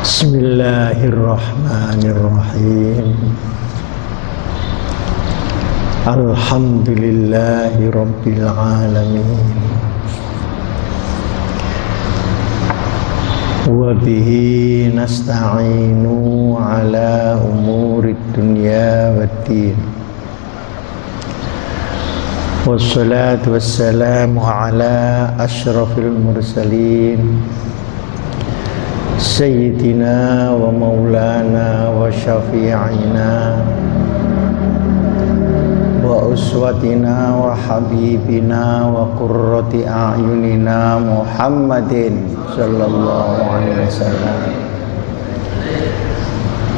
Bismillahirrahmanirrahim. Alhamdulillahi rabbil alamin. Wa bihi nasta'inu ala umurid dunya waddin. Wassalatu wassalamu ala asyrafil mursalin Sayyidina wa maulana wa syafi'ina wa uswatina wa habibina wa qurrati a'yunina Muhammadin sallallahu alaihi wasallam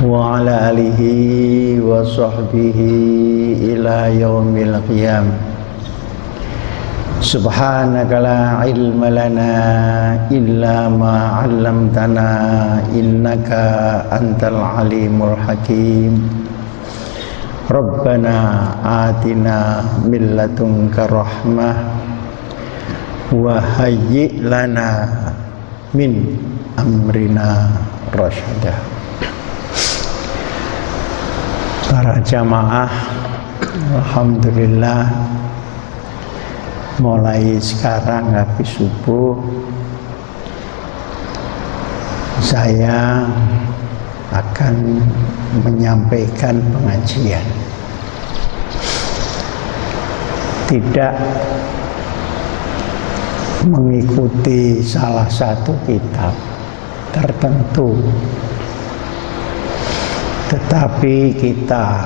wa ala alihi wa sahbihi ila yaumil qiyamah. Subhanaka la ilma lana illa ma 'allamtana innaka antal alimul hakim. Rabbana atina min ladunka rahmah wa hayyi' lana min amrina rasyada. Para jamaah, alhamdulillah, mulai sekarang habis subuh saya akan menyampaikan pengajian. Tidak mengikuti salah satu kitab tertentu, tetapi kita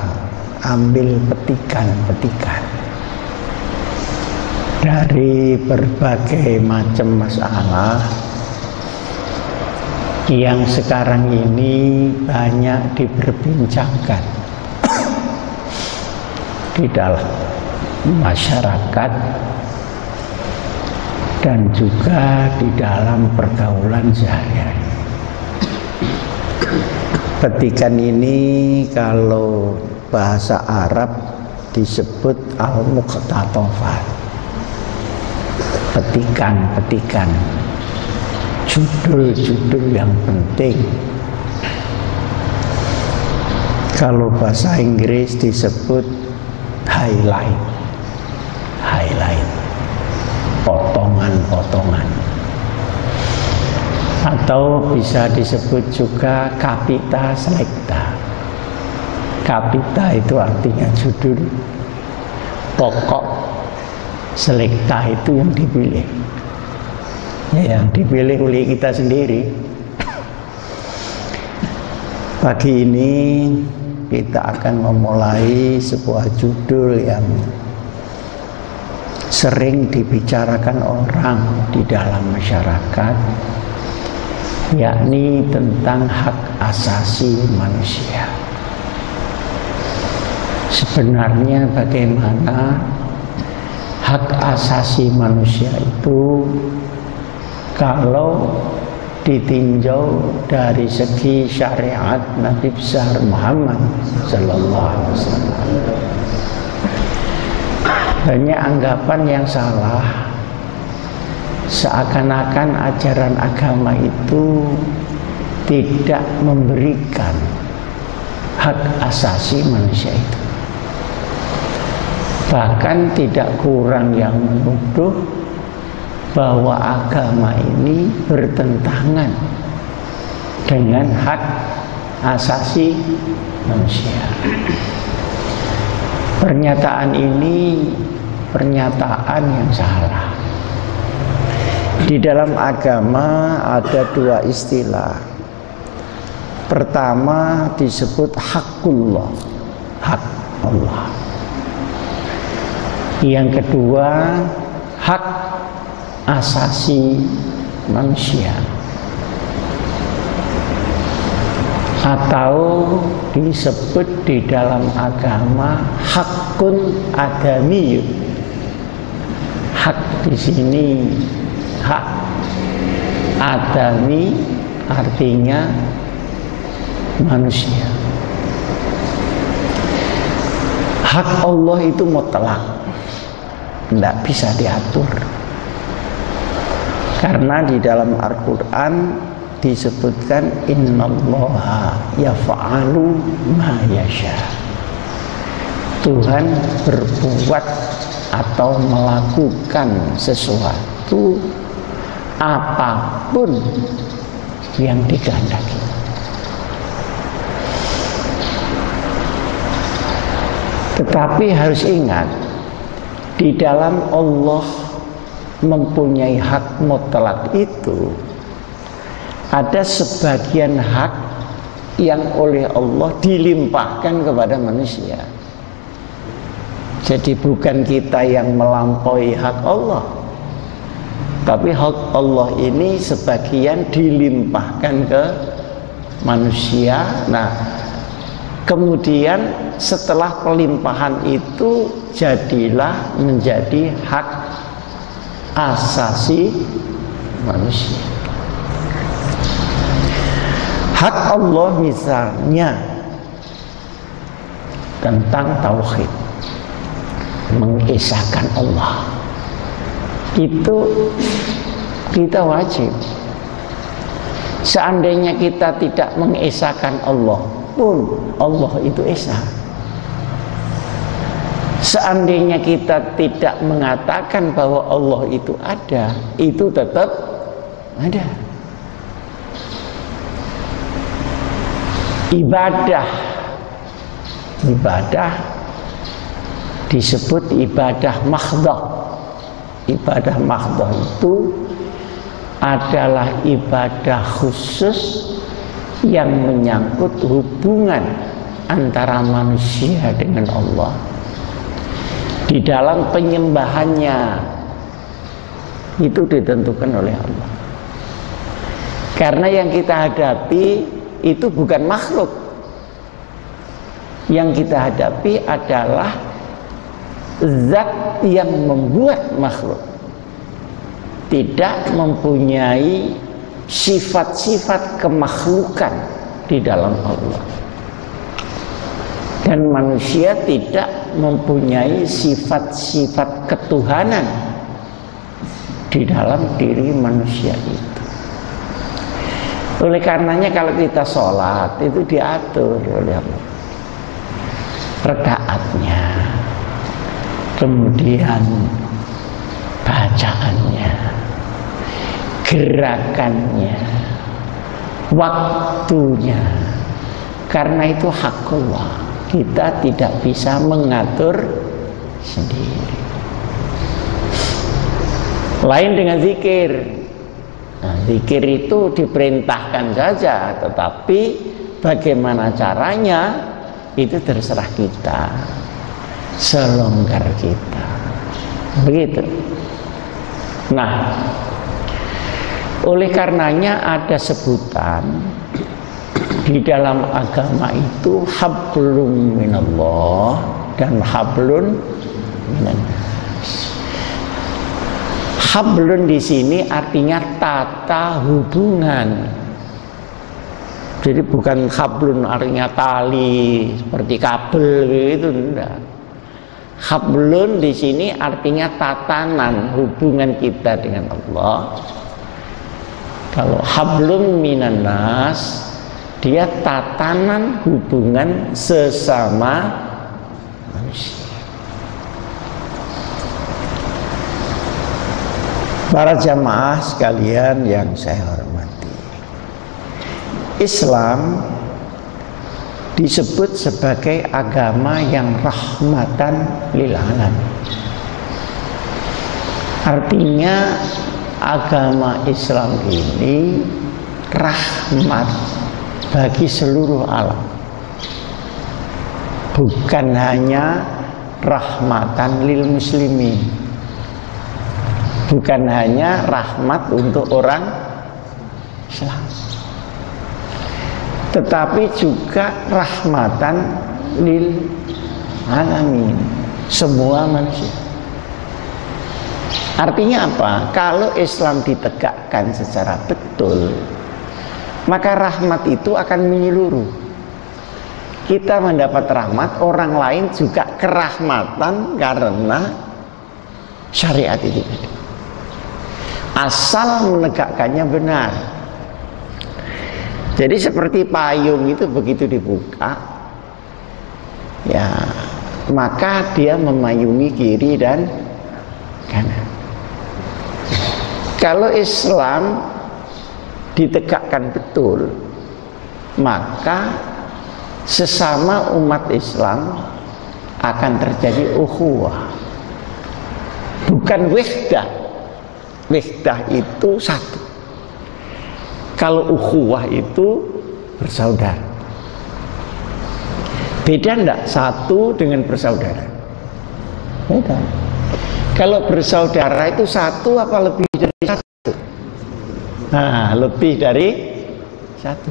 ambil petikan-petikan dari berbagai macam masalah yang sekarang ini banyak diperbincangkan di dalam masyarakat dan juga di dalam pergaulan sehari-hari. Petikan ini kalau bahasa Arab disebut al-muqtatafat. Petikan-petikan, judul-judul yang penting. Kalau bahasa Inggris disebut highlight, potongan-potongan, atau bisa disebut juga capita selecta. Capita itu artinya judul, pokok, selekta itu yang dipilih, ya, yang dipilih oleh kita sendiri. Pagi ini kita akan memulai sebuah judul yang sering dibicarakan orang di dalam masyarakat, yakni tentang hak asasi manusia. Sebenarnya bagaimana hak asasi manusia itu kalau ditinjau dari segi syariat Nabi besar Muhammad sallallahu alaihi wasallam. Banyak anggapan yang salah, seakan-akan ajaran agama itu tidak memberikan hak asasi manusia itu. Bahkan tidak kurang yang menuduh bahwa agama ini bertentangan dengan hak asasi manusia. Pernyataan ini pernyataan yang salah. Di dalam agama ada dua istilah. Pertama disebut hakullah, hak Allah. Yang kedua, hak asasi manusia, atau disebut di dalam agama hakun adami. Hak di sini hak adami artinya manusia. Hak Allah itu mutlak, tidak bisa diatur. Karena di dalam Al-Quran disebutkan innallaha yaf'alu ma yasha. Tuhan berbuat atau melakukan sesuatu apapun yang dikehendaki. Tetapi harus ingat, di dalam Allah mempunyai hak mutlak itu, ada sebagian hak yang oleh Allah dilimpahkan kepada manusia. Jadi bukan kita yang melampaui hak Allah, tapi hak Allah ini sebagian dilimpahkan ke manusia. Nah, kemudian setelah pelimpahan itu jadilah menjadi hak asasi manusia. Hak Allah misalnya tentang tauhid, mengesahkan Allah, itu kita wajib. Seandainya kita tidak mengesahkan Allah pun, Allah itu esa. Seandainya kita tidak mengatakan bahwa Allah itu ada, itu tetap ada. Ibadah disebut ibadah mahdhah. Ibadah mahdhah itu adalah ibadah khusus yang menyangkut hubungan antara manusia dengan Allah. Di dalam penyembahannya itu ditentukan oleh Allah. Karena yang kita hadapi itu bukan makhluk. Yang kita hadapi adalah zat yang membuat makhluk, tidak mempunyai sifat-sifat kemakhlukan di dalam Allah. Dan manusia tidak mempunyai sifat-sifat ketuhanan di dalam diri manusia itu. Oleh karenanya kalau kita sholat itu diatur oleh Allah, rakaatnya, kemudian bacaannya, gerakannya, waktunya. Karena itu hak Allah, kita tidak bisa mengatur sendiri. Lain dengan zikir. Nah, zikir itu diperintahkan saja, tetapi bagaimana caranya itu terserah kita, selonggar kita, begitu. Nah, oleh karenanya ada sebutan di dalam agama itu hablum minallah dan hablun minannas. Hablun di sini artinya tata hubungan. Jadi bukan hablun artinya tali seperti kabel gitu, enggak. Hablun di sini artinya tatanan hubungan kita dengan Allah. Kalau hablum minannas, dia tatanan hubungan sesama manusia. Para jamaah sekalian yang saya hormati, Islam disebut sebagai agama yang rahmatan lil alamin. Artinya agama Islam ini rahmat bagi seluruh alam, bukan hanya rahmatan lil muslimin, bukan hanya rahmat untuk orang Islam, tetapi juga rahmatan lil alamin, semua manusia. Artinya apa? Kalau Islam ditegakkan secara betul, maka rahmat itu akan menyeluruh. Kita mendapat rahmat, orang lain juga kerahmatan karena syariat itu. Asal menegakkannya benar. Jadi seperti payung itu begitu dibuka, ya maka dia memayungi kiri dan kanan. Kalau Islam ditegakkan betul, maka sesama umat Islam akan terjadi ukhuwah, bukan wahdah. Wahdah itu satu. Kalau ukhuwah itu bersaudara. Beda enggak satu dengan bersaudara? Beda. Kalau bersaudara itu satu apa lebih dari satu? Nah, lebih dari satu.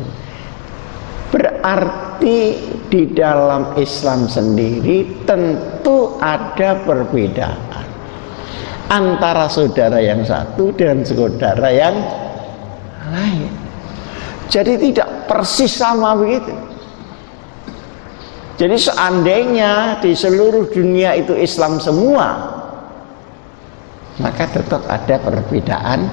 Berarti di dalam Islam sendiri tentu ada perbedaan antara saudara yang satu dan saudara yang lain. Jadi tidak persis sama begitu. Jadi seandainya di seluruh dunia itu Islam semua, maka tetap ada perbedaan.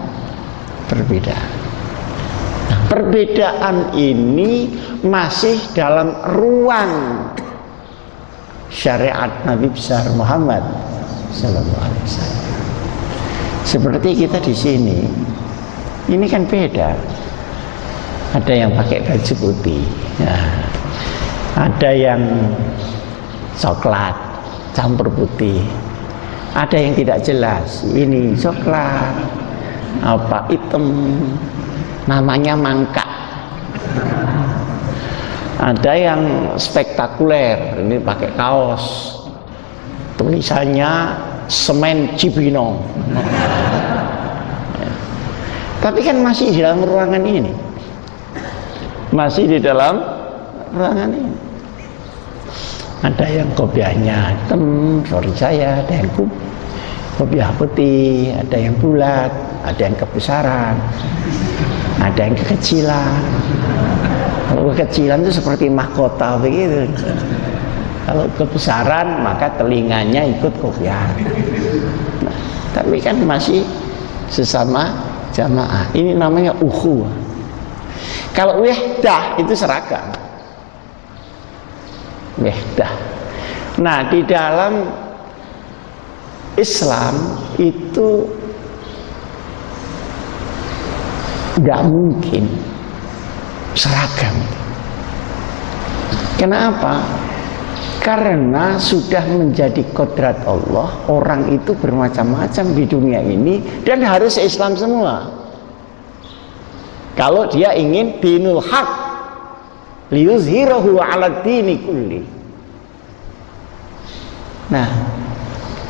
Nah, perbedaan ini masih dalam ruang syariat Nabi besar Muhammad Sallallahu Alaihi Wasallam. Seperti kita di sini, ini kan beda. Ada yang pakai baju putih, nah, ada yang coklat campur putih, ada yang tidak jelas. Ini coklat, apa hitam, namanya mangka. Ada yang spektakuler, ini pakai kaos, tulisannya semen Cibinong. Tapi kan masih di dalam ruangan ini, masih di dalam ruangan ini. Ada yang kopiahnya hitam seperti saya, ada yang kopiah putih, ada yang bulat, ada yang kebesaran, ada yang kekecilan. Kalau kekecilan itu seperti mahkota begitu. Kalau kebesaran maka telinganya ikut kopiah. Nah, tapi kan masih sesama jamaah. Ini namanya ukhuwah. Kalau wahdah itu seragam. Wahdah. Nah, di dalam Islam itu nggak mungkin seragam. Kenapa? Karena sudah menjadi kodrat Allah, orang itu bermacam-macam di dunia ini dan harus Islam semua. Kalau dia ingin dinul haq liyuzhirahu 'ala dini kulli. Nah,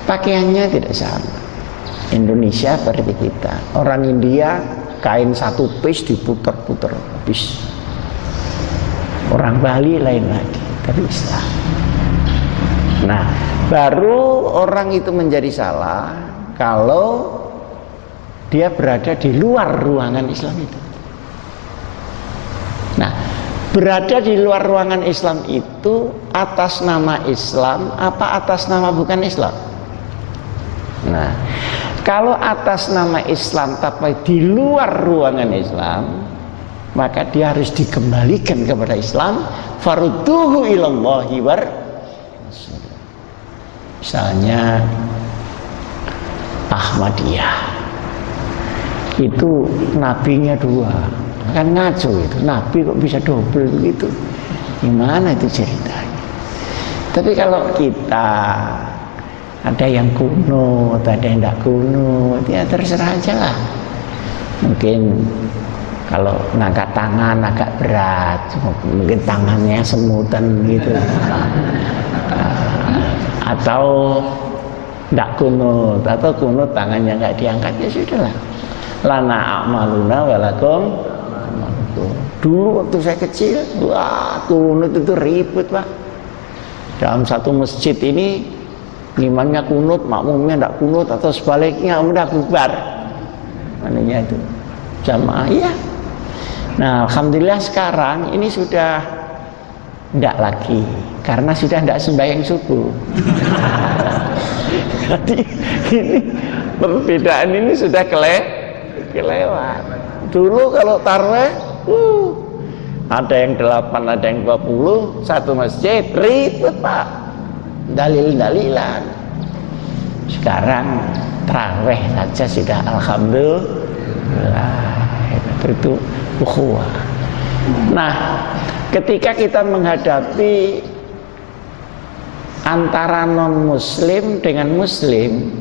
pakaiannya tidak sama. Indonesia seperti kita. Orang India kain satu piece diputar-putar habis. Orang Bali lain lagi, tapi Islam. Nah, baru orang itu menjadi salah kalau dia berada di luar ruangan Islam itu. Nah, berada di luar ruangan Islam itu atas nama Islam apa atas nama bukan Islam? Nah, kalau atas nama Islam tapi di luar ruangan Islam, maka dia harus dikembalikan kepada Islam. Farudduhu ilallahi war. Misalnya Ahmadiyah itu nabinya dua, kan ngaco itu, nabi kok bisa double begitu, gimana itu ceritanya? Tapi kalau kita ada yang kuno, ada yang tidak kuno, ya terserah aja lah. Mungkin kalau ngangkat tangan agak berat, mungkin tangannya semutan gitu. Atau tidak kunut, atau kunut tangannya nggak diangkat, ya sudahlah. Lana a'maluna walakum. Dulu waktu saya kecil, wah kunut itu ribet Pak. Dalam satu masjid ini imamnya kunut, makmumnya tidak kunut, atau sebaliknya udah bubar. Mananya itu jamaah ya. Nah, alhamdulillah sekarang ini sudah tidak lagi, karena sudah tidak sembahyang subuh. Jadi ini perbedaan ini sudah kelewat. Dulu kalau tarawih Ada yang 8, ada yang 20, satu masjid, ribet Pak. Dalil-dalilan. Sekarang tarawih saja sudah alhamdulillah. Itu ukhuwah. Nah, ketika kita menghadapi antara non muslim dengan muslim,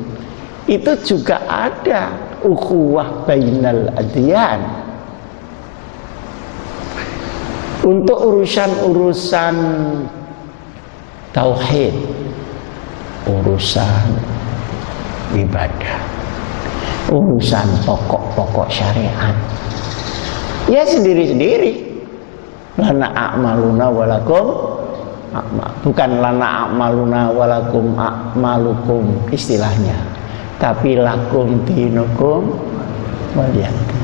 itu juga ada ukhuwah bainal adyan. Untuk urusan-urusan tauhid, urusan ibadah, urusan pokok-pokok syariat, ya sendiri-sendiri. Lana a'maluna walakum, bukan lana a'maluna walakum a'malukum istilahnya, tapi lakum dinukum waliyadin.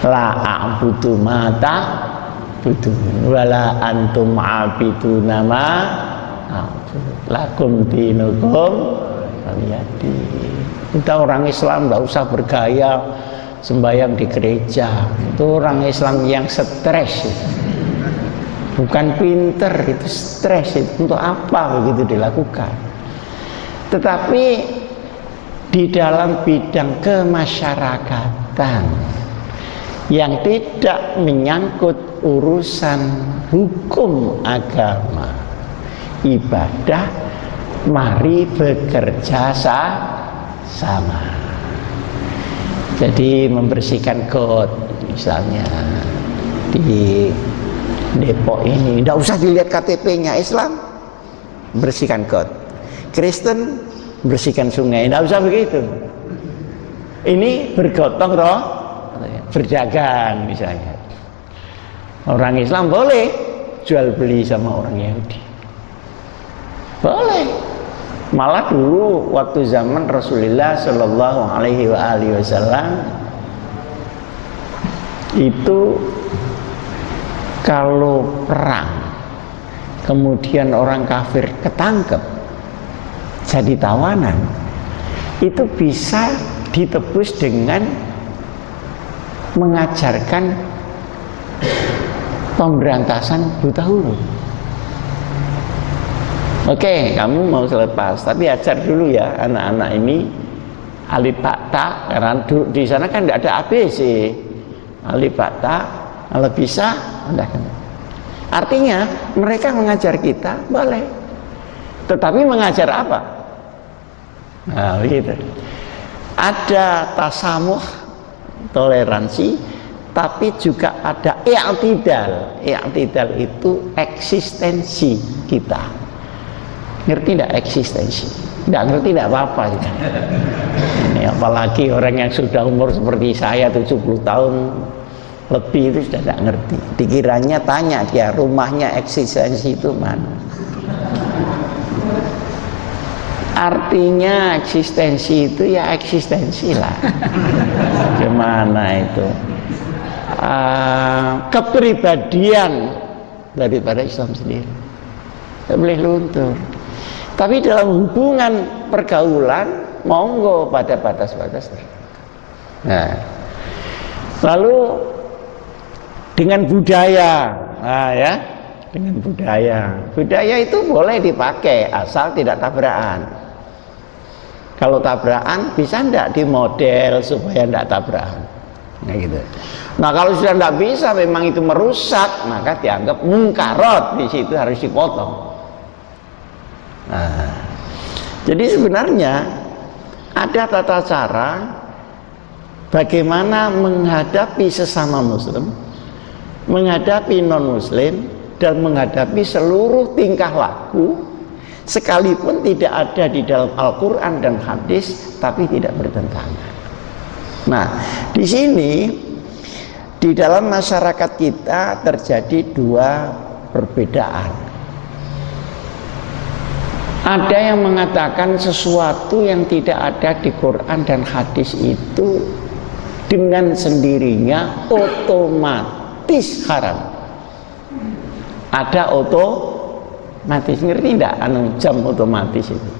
La a'budu mata budun wala antum abiduna ma lakum dinukum waliyadin. Kita orang Islam tidak usah bergaya sembahyang di gereja. Itu orang Islam yang stres, bukan pinter, itu stres. Itu untuk apa begitu dilakukan? Tetapi di dalam bidang kemasyarakatan yang tidak menyangkut urusan hukum agama, ibadah, mari bekerja sama. Jadi membersihkan got, misalnya di Depok ini, tidak usah dilihat KTP-nya. Islam bersihkan got, Kristen bersihkan sungai, tidak usah begitu. Ini bergotong roh, berdagang misalnya. Orang Islam boleh jual beli sama orang Yahudi, boleh. Malah dulu waktu zaman Rasulullah Shallallahu Alaihi Wasallam itu kalau perang kemudian orang kafir ketangkep jadi tawanan, itu bisa ditebus dengan mengajarkan pemberantasan buta huruf. Oke, kamu mau selepas, tapi ajar dulu ya anak-anak ini alif ba ta, karena di sana kan tidak ada ABC. Alif ba ta, kalau bisa, Anda kan. Artinya mereka mengajar kita boleh, tetapi mengajar apa? Nah, begitu. Ada tasamuh, toleransi, tapi juga ada i'tidal. I'tidal itu eksistensi kita. Ngerti tidak eksistensi? Tidak ngerti tidak apa-apa. Ini apalagi orang yang sudah umur seperti saya 70 tahun lebih itu sudah tidak ngerti. Dikiranya tanya dia rumahnya eksistensi itu mana? Artinya eksistensi itu ya eksistensi lah. Gimana itu? Kepribadian daripada Islam sendiri. Tidak boleh luntur. Tapi dalam hubungan pergaulan monggo pada batas-batas tertentu. Nah, lalu dengan budaya, ya, dengan budaya itu boleh dipakai asal tidak tabrakan. Kalau tabrakan bisa enggak dimodel supaya enggak tabrakan, nah gitu. Nah kalau sudah enggak bisa, memang itu merusak, maka dianggap mungkarot, di situ harus dipotong. Nah, jadi sebenarnya ada tata cara bagaimana menghadapi sesama muslim, menghadapi non muslim, dan menghadapi seluruh tingkah laku, sekalipun tidak ada di dalam Al-Quran dan hadis, tapi tidak bertentangan. Nah, di sini di dalam masyarakat kita terjadi dua perbedaan. Ada yang mengatakan sesuatu yang tidak ada di Quran dan hadis itu dengan sendirinya otomatis haram. Ada otomatis, ngerti tidak? Jam otomatis itu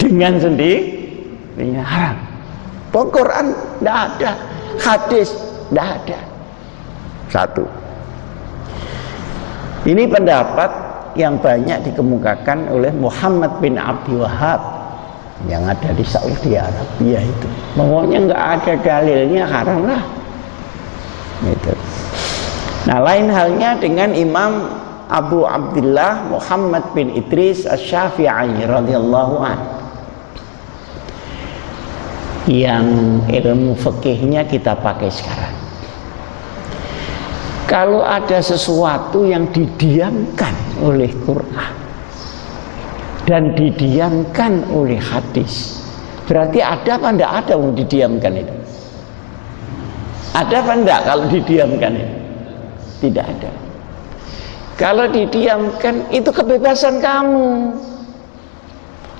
dengan sendirinya haram. Quran tidak ada, hadis tidak ada. Satu. Ini pendapat yang banyak dikemukakan oleh Muhammad bin Abdul Wahab yang ada di Saudi Arabia itu. Pokoknya nggak ada dalilnya, haram lah. Gitu. Nah, lain halnya dengan Imam Abu Abdullah Muhammad bin Idris Asy-Syafi'i radhiyallahu anhu, yang ilmu fikihnya kita pakai sekarang. Kalau ada sesuatu yang didiamkan oleh Quran dan didiamkan oleh hadis, berarti ada apa enggak ada yang didiamkan itu? Ada apa enggak kalau didiamkan itu? Tidak ada. Kalau didiamkan itu kebebasan kamu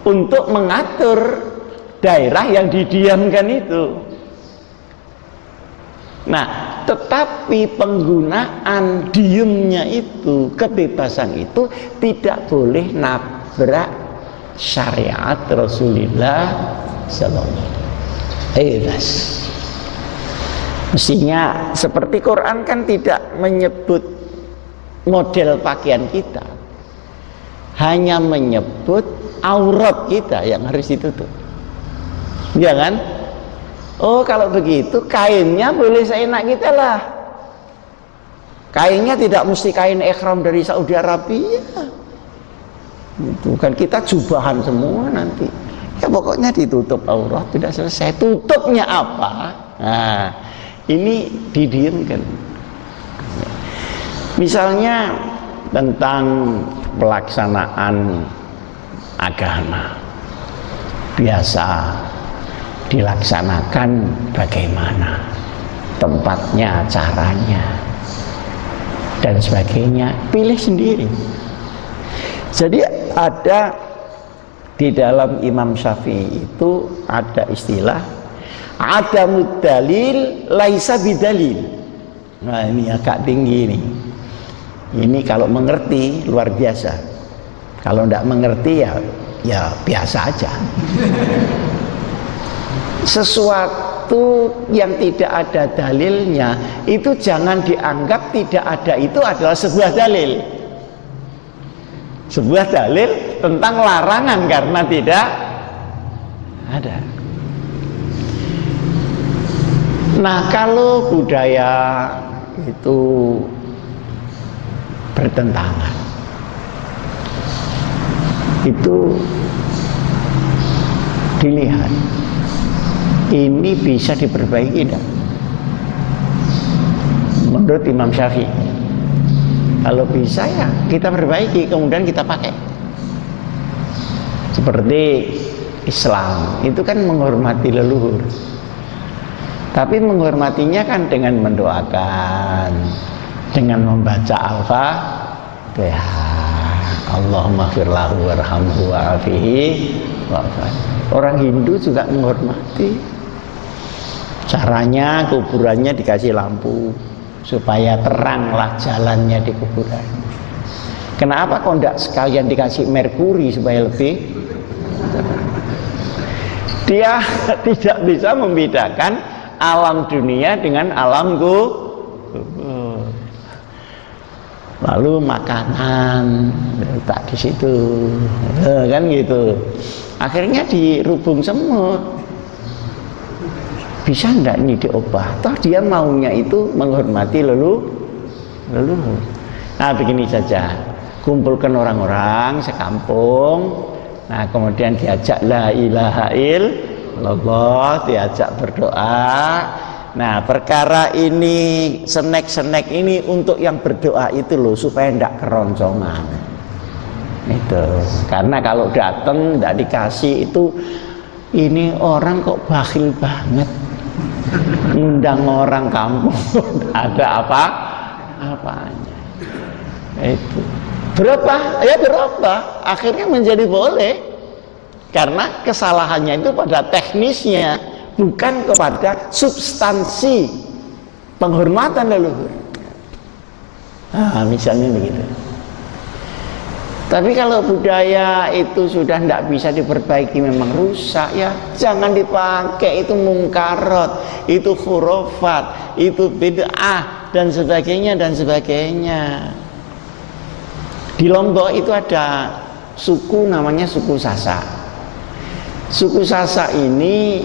untuk mengatur daerah yang didiamkan itu. Nah, tetapi penggunaan diemnya itu, kebebasan itu tidak boleh nabrak syariat Rasulullah sallallahu alaihi wasallam. Mestinya seperti Quran kan tidak menyebut model pakaian kita, hanya menyebut aurat kita yang harus ditutup. Ya kan? Oh, kalau begitu kainnya boleh seenak kita lah. Kainnya tidak mesti kain ihram dari Saudi Arabia. Itu kan kita jubahan semua nanti. Ya pokoknya ditutup aurat, tidak selesai. Tutupnya apa? Nah, ini didiamkan. Misalnya tentang pelaksanaan agama biasa dilaksanakan bagaimana, tempatnya, caranya, dan sebagainya, pilih sendiri. Jadi ada di dalam Imam Syafi'i itu ada istilah adamud dalil laisa bidalil. Nah, ini agak tinggi ini. Ini kalau mengerti luar biasa. Kalau tidak mengerti ya biasa aja. Sesuatu yang tidak ada dalilnya itu jangan dianggap tidak ada, itu adalah sebuah dalil. Sebuah dalil tentang larangan karena tidak ada. Nah, kalau budaya itu bertentangan, itu dilihat ini bisa diperbaiki tidak? Menurut Imam Syafi'i, kalau bisa ya kita perbaiki, kemudian kita pakai. Seperti Islam itu kan menghormati leluhur, tapi menghormatinya kan dengan mendoakan, dengan membaca Al-Fatihah, Allahumma firlahu warhamhu wa'afihi wa'afani. Orang Hindu juga menghormati. Caranya kuburannya dikasih lampu supaya teranglah jalannya di kuburan. Kenapa kok enggak sekalian dikasih merkuri supaya lebih terang? Dia tidak bisa membedakan alam dunia dengan alam kubur. Lalu makanan letak di situ, kan gitu. Akhirnya dirubung semut. Bisa enggak ini diubah? Toh dia maunya itu menghormati leluhur. Nah, begini saja. Kumpulkan orang-orang sekampung. Nah, kemudian diajak la ilaha illallah, diajak berdoa. Nah, perkara ini, snack ini untuk yang berdoa itu loh, supaya enggak keroncongan. Itu. Karena kalau datang enggak dikasih itu, ini orang kok bakhil banget. Ngundang orang kampung ada apa-apanya. Itu. Berapa? Ya berapa? Akhirnya menjadi boleh. Karena kesalahannya itu pada teknisnya, bukan kepada substansi penghormatan leluhur. Misalnya begitu. Tapi kalau budaya itu sudah tidak bisa diperbaiki, memang rusak, ya jangan dipakai. Itu mungkarat, itu khurafat, itu bid'ah dan sebagainya. Di Lombok itu ada suku namanya suku Sasak. Suku Sasak ini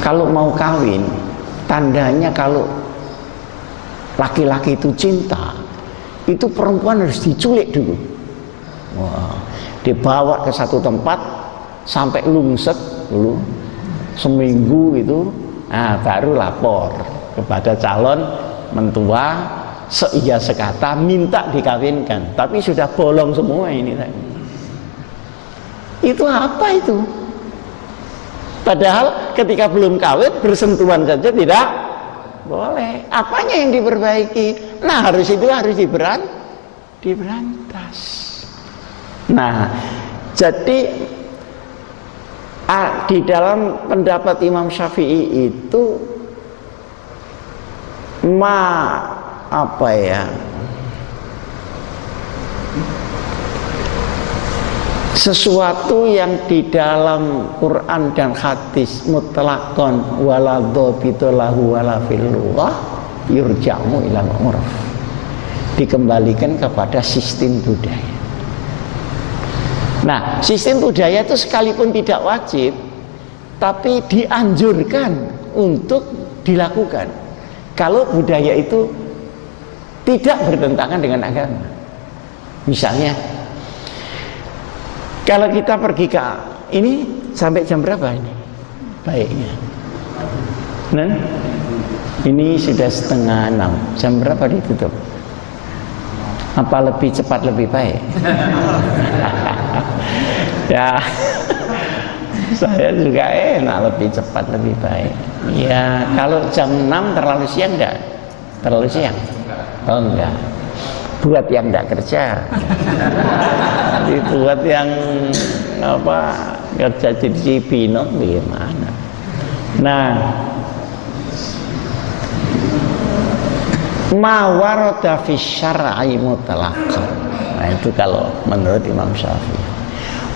kalau mau kawin, tandanya kalau laki-laki itu cinta, itu perempuan harus diculik dulu. Wah, dibawa ke satu tempat sampai lungset dulu seminggu itu, nah baru lapor kepada calon mentua seia sekata minta dikawinkan, tapi sudah bolong semua ini. Itu apa itu? Padahal ketika belum kawin bersentuhan saja tidak boleh. Apanya yang diperbaiki? Nah harus diberantas. Nah jadi di dalam pendapat Imam Syafi'i itu sesuatu yang di dalam Quran dan hadis mutlaqan wala dhabitu lahu wala fil lughah yurja'u ila urf, dikembalikan kepada sistem budaya. Nah, sistem budaya itu sekalipun tidak wajib, tapi dianjurkan untuk dilakukan kalau budaya itu tidak bertentangan dengan agama. Misalnya, kalau kita pergi ke ini sampai jam berapa ini? Baiknya. Nah, ini sudah 5:30. Jam berapa ditutup? Apa lebih cepat lebih baik? Ya, saya juga enak lebih cepat lebih baik. Ya, kalau jam 6 terlalu siang enggak? Terlalu siang? Oh enggak. Buat yang enggak kerja. Buat yang kerja jadi Cibinong bagaimana? Nah, ma warada fi syar'i mutlaqan. Nah, itu kalau menurut Imam Syafi'i.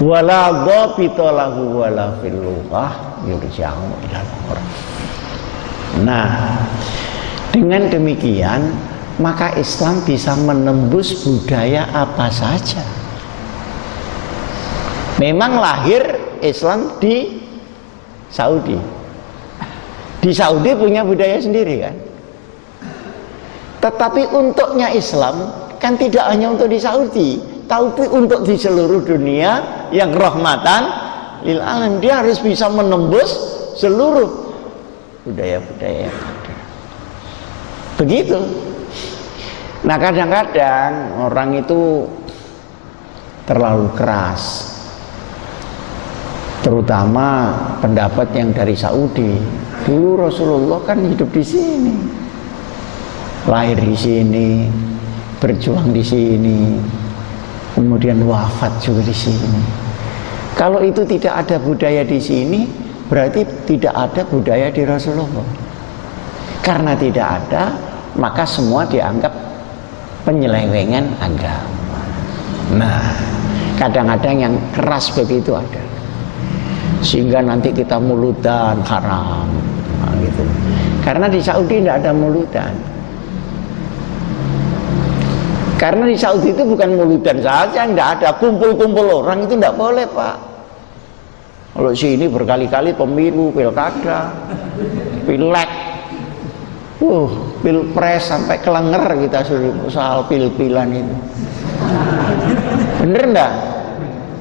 Wala dhabita lahu wala fil lughah yurja'u ila urf. Nah, dengan demikian maka Islam bisa menembus budaya apa saja. Memang lahir Islam di Saudi. Di Saudi punya budaya sendiri kan. Tetapi untuknya Islam kan tidak hanya untuk di Saudi, tapi untuk di seluruh dunia yang rahmatan lil alam. Dia harus bisa menembus seluruh budaya-budaya yang ada. Begitu. Nah, kadang-kadang orang itu terlalu keras, terutama pendapat yang dari Saudi. Dulu Rasulullah kan hidup di sini, lahir di sini, berjuang di sini, kemudian wafat juga di sini. Kalau itu tidak ada budaya di sini, berarti tidak ada budaya di Rasulullah. Karena tidak ada, maka semua dianggap penyelewengan agama. Nah, kadang-kadang yang keras begitu ada, sehingga nanti kita mulutan haram, nah, gitu. Karena di Saudi tidak ada mulutan. Karena di Saudi itu bukan mulutan saja, tidak ada kumpul-kumpul orang itu tidak boleh, Pak. Kalau sini berkali-kali pemilu, pilkada, pilek, pilpres sampai kelenger kita soal pil-pilan itu. Bener enggak?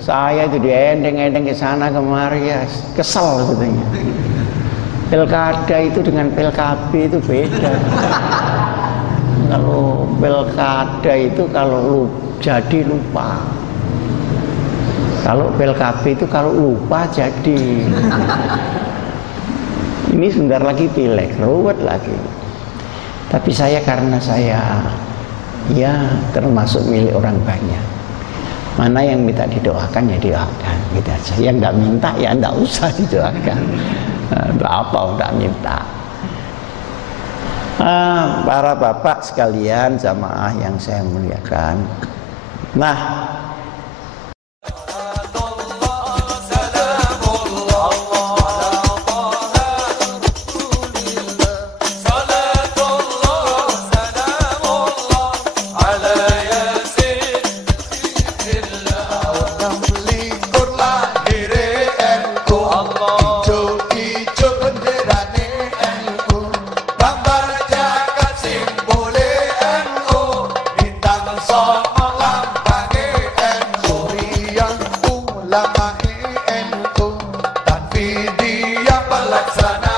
Saya itu diendeng-endeng ke sana kemari ya, kesel sebetulnya. Pilkada itu dengan PLKB itu beda. Kalau pilkada itu kalau jadi lupa. Kalau PLKB itu kalau lupa jadi. Ini sebentar lagi pileg, ruwet lagi. Tapi saya karena saya ya termasuk milik orang banyak. Mana yang minta didoakan ya didoakan, gitu aja. Yang enggak minta ya enggak usah didoakan. Apa enggak minta. Para bapak sekalian, jamaah yang saya muliakan. Nah, terlaksana.